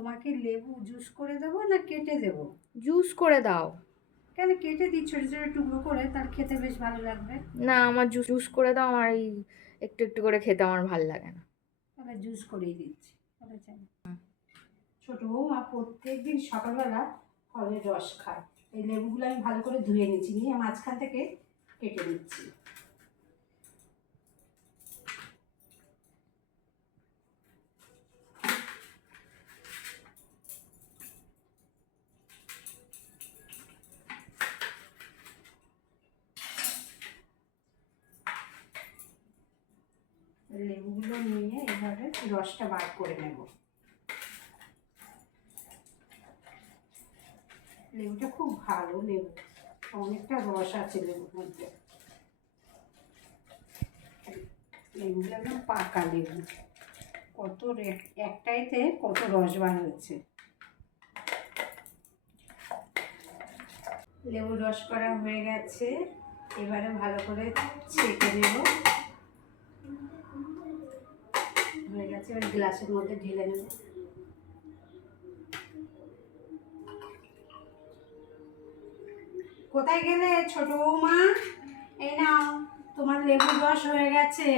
তোমাকে লেবু জুস করে দেবো না কেটে দেবো? জুস করে দাও। কেন কেটে দিই ছোটো ছোটো টুকরো করে, তার খেতে বেশ ভালো লাগবে। না, আমার জুস করে দাও, আমার এই একটু একটু করে খেতে আমার ভালো লাগে না। তাহলে জুস করেই দিচ্ছি। তাহলে চলো। ছোটো বৌমা প্রত্যেকদিন সকালবেলা ফলের রস খায়। এই লেবুগুলো আমি ভালো করে ধুয়ে নিচ্ছি, নিয়ে মাঝখান থেকে কেটে নিচ্ছি। লেবুগুলো নিয়ে এভাবে রসটা বার করে নেব। লেবুটা খুব ভালো লেবু, অনেকটা রস আছে লেবুর মধ্যে। লেবুগুলো একদম পাকা লেবু, কত একটাইতে কত রস বার হচ্ছে। লেবু রস করা হয়ে গেছে, এবারে ভালো করে ছেঁকে নেব। হয়ে গেছে, এবার গ্লাসের মধ্যে ঢেলে নেব। কোথায় গেলে ছোট বৌমা? এই নাও, তোমার লেবুর রস হয়ে গেছে।